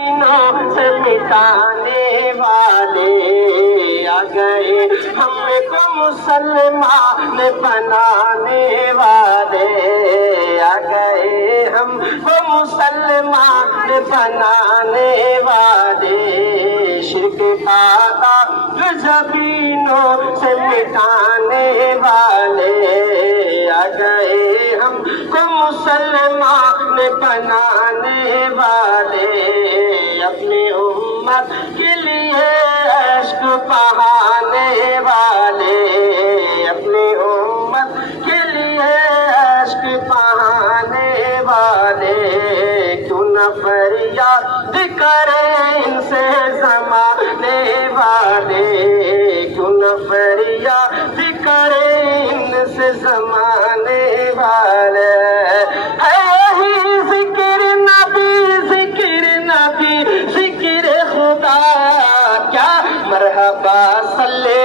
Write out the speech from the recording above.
سے مٹانے والے آ گئے، ہم کو مسلمان بنانے والے آ گئے، ہم کو مسلمان بنانے والے، شرک کا زمینوں سے مٹانے والے آ گئے، ہم کو مسلمان بنانے والے، اپنی امت کے لیے عشق بہانے والے، اپنی امت کے لیے عشق بہانے والے، کیوں نہ فریاد کریں ان سے زمانے والے، کیوں نہ فریاد کریں ان سے زمانے والے، ہے یہی ذکر نبی ذکر خدا، کیا مرحبا صلی